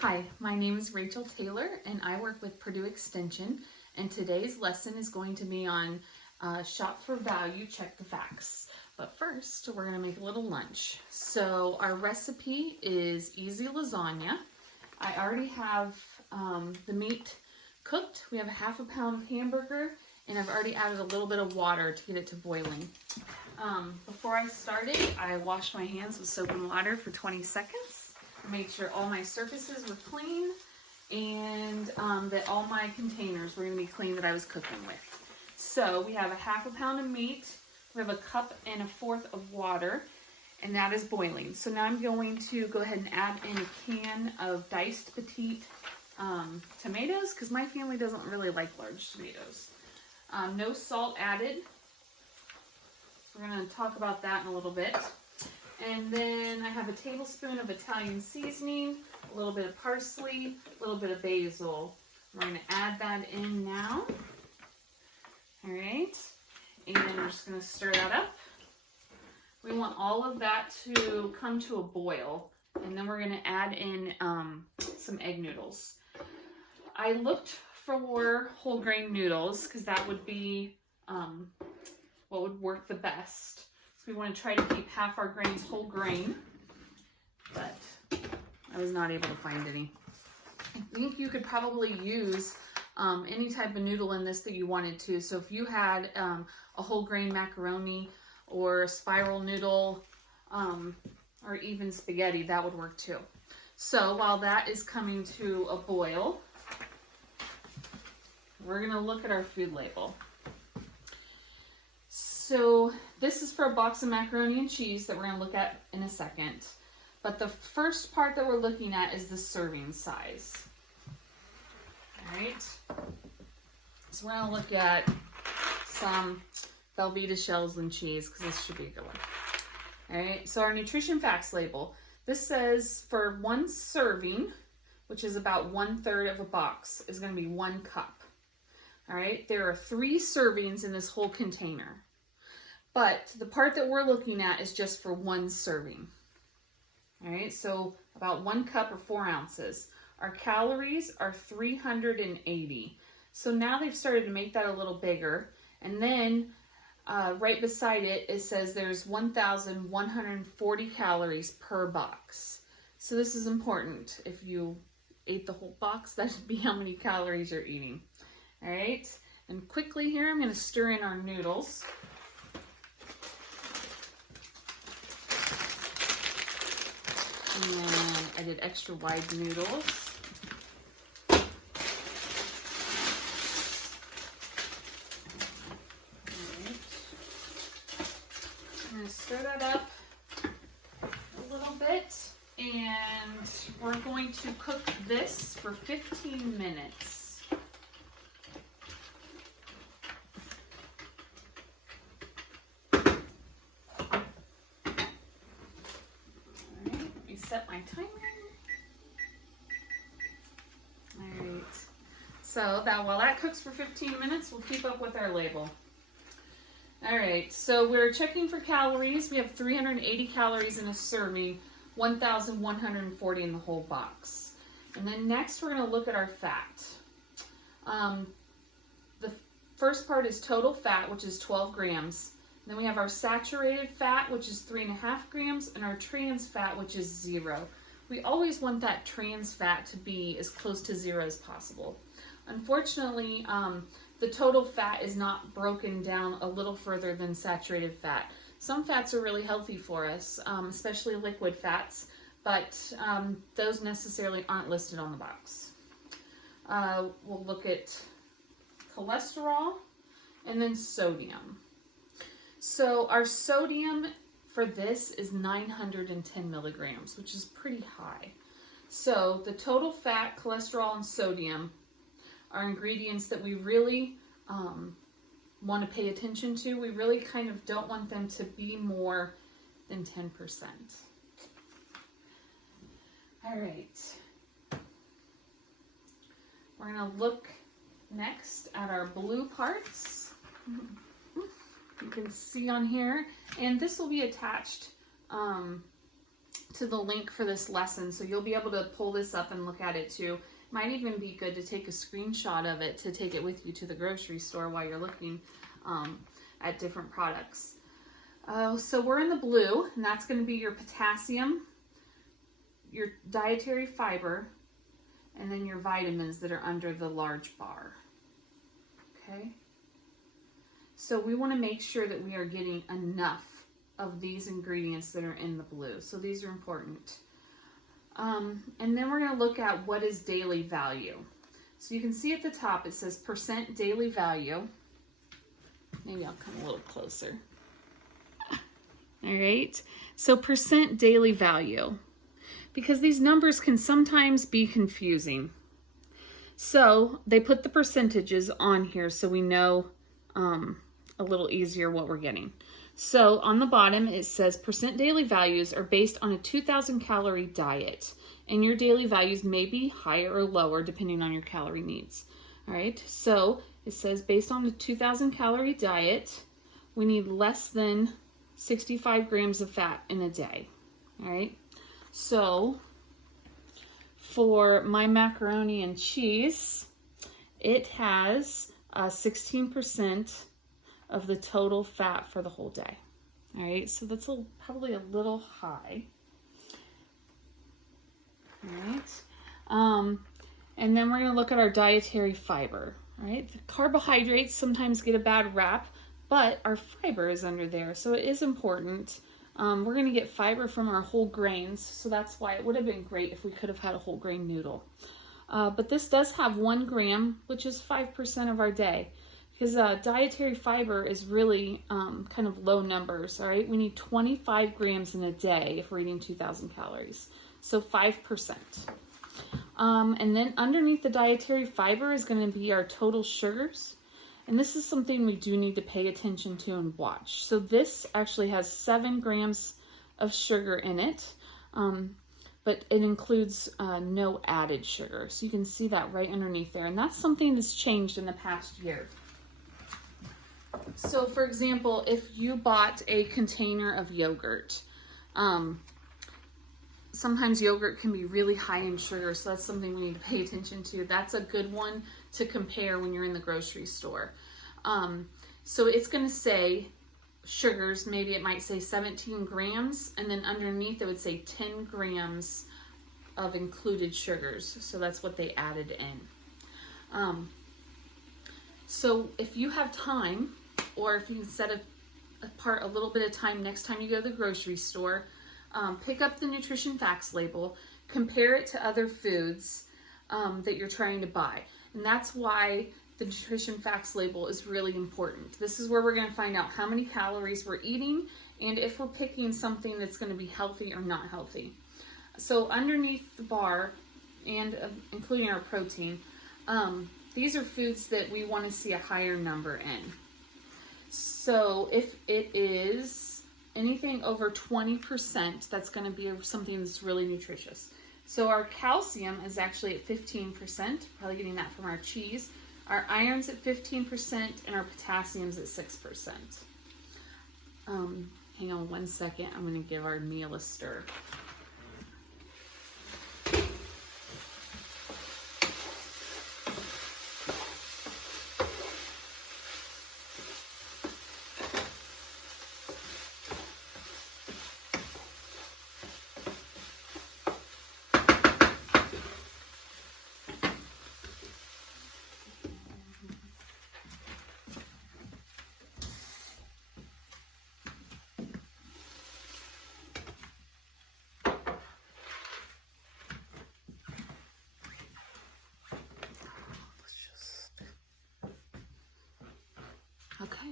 Hi, my name is Rachel Taylor and I work with Purdue Extension, and today's lesson is going to be on shop for value, check the facts. But first, we're going to make a little lunch. So our recipe is easy lasagna. I already have the meat cooked. We have a half a pound of hamburger, and I've already added a little bit of water to get it to boiling. Before I started, I washed my hands with soap and water for 20 seconds. Made sure all my surfaces were clean and that all my containers were going to be clean that I was cooking with. So we have a half a pound of meat, we have a cup and a fourth of water, and that is boiling. So now I'm going to go ahead and add in a can of diced petite tomatoes because my family doesn't really like large tomatoes. No salt added. So we're going to talk about that in a little bit. And then I have a tablespoon of Italian seasoning, a little bit of parsley, a little bit of basil. We're going to add that in now. All right. And we're just going to stir that up. We want all of that to come to a boil. And then we're going to add in some egg noodles. I looked for whole grain noodles because that would be what would work the best. We want to try to keep half our grains whole grain, but I was not able to find any. I think you could probably use any type of noodle in this that you wanted to. So if you had a whole grain macaroni or a spiral noodle or even spaghetti, that would work too. So while that is coming to a boil, we're going to look at our food label. So this is for a box of macaroni and cheese that we're going to look at in a second. But the first part that we're looking at is the serving size. All right. So we're going to look at some Velveeta shells and cheese because this should be a good one. All right. So our nutrition facts label. This says for one serving, which is about 1/3 of a box, is going to be 1 cup. All right. There are 3 servings in this whole container. But the part that we're looking at is just for 1 serving. All right, so about 1 cup or 4 ounces. Our calories are 380. So now they've started to make that a little bigger. And then right beside it, it says there's 1,140 calories per box. So this is important. If you ate the whole box, that should be how many calories you're eating. All right, and quickly here, I'm going to stir in our noodles. And I did extra wide noodles. Right. I'm going to stir that up a little bit, and we're going to cook this for 15 minutes. Set my timer. All right. So that while that cooks for 15 minutes, we'll keep up with our label. All right. So we're checking for calories. We have 380 calories in a serving, 1,140 in the whole box. And then next, we're going to look at our fat. The first part is total fat, which is 12 grams. Then we have our saturated fat, which is 3.5 grams, and our trans fat, which is 0. We always want that trans fat to be as close to 0 as possible. Unfortunately, the total fat is not broken down a little further than saturated fat. Some fats are really healthy for us, especially liquid fats, but those necessarily aren't listed on the box. We'll look at cholesterol and then sodium. So our sodium for this is 910 milligrams, which is pretty high. So the total fat, cholesterol, and sodium are ingredients that we really want to pay attention to. We really kind of don't want them to be more than 10%. All right. We're going to look next at our blue parts. You can see on here, and this will be attached to the link for this lesson, so you'll be able to pull this up and look at it too. Might even be good to take a screenshot of it to take it with you to the grocery store while you're looking at different products. So we're in the blue, and that's going to be your potassium, your dietary fiber, and then your vitamins that are under the large bar. Okay? So we want to make sure that we are getting enough of these ingredients that are in the blue. So these are important. And then we're going to look at what is daily value. So you can see at the top it says percent daily value. Maybe I'll come a little closer. All right, so percent daily value, because these numbers can sometimes be confusing. So they put the percentages on here so we know a little easier what we're getting. So on the bottom it says percent daily values are based on a 2,000 calorie diet, and your daily values may be higher or lower depending on your calorie needs. All right, so it says based on the 2,000 calorie diet, we need less than 65 grams of fat in a day. All right, so for my macaroni and cheese, it has 16% of the total fat for the whole day. All right, so that's probably a little high. All right, and then we're going to look at our dietary fiber. All right, the carbohydrates sometimes get a bad rap, but our fiber is under there, so it is important. We're going to get fiber from our whole grains, so that's why it would have been great if we could have had a whole grain noodle. But this does have 1 gram, which is 5% of our day, because dietary fiber is really kind of low numbers, all right? We need 25 grams in a day if we're eating 2,000 calories, so 5%. And then underneath the dietary fiber is going to be our total sugars. And this is something we do need to pay attention to and watch. So this actually has 7 grams of sugar in it, but it includes no added sugar. So you can see that right underneath there. And that's something that's changed in the past year. So for example, if you bought a container of yogurt, sometimes yogurt can be really high in sugar, so that's something we need to pay attention to. That's a good one to compare when you're in the grocery store. So it's going to say sugars, maybe it might say 17 grams, and then underneath it would say 10 grams of included sugars. So that's what they added in. So if you have time, or if you can set apart a little bit of time next time you go to the grocery store, pick up the nutrition facts label, compare it to other foods that you're trying to buy. And that's why the nutrition facts label is really important. This is where we're going to find out how many calories we're eating and if we're picking something that's going to be healthy or not healthy. So underneath the bar, and including our protein, these are foods that we want to see a higher number in. So if it is anything over 20%, that's going to be something that's really nutritious. So our calcium is actually at 15%, probably getting that from our cheese. Our iron's at 15% and our potassium's at 6%. Hang on one second, I'm going to give our meal a stir. Okay,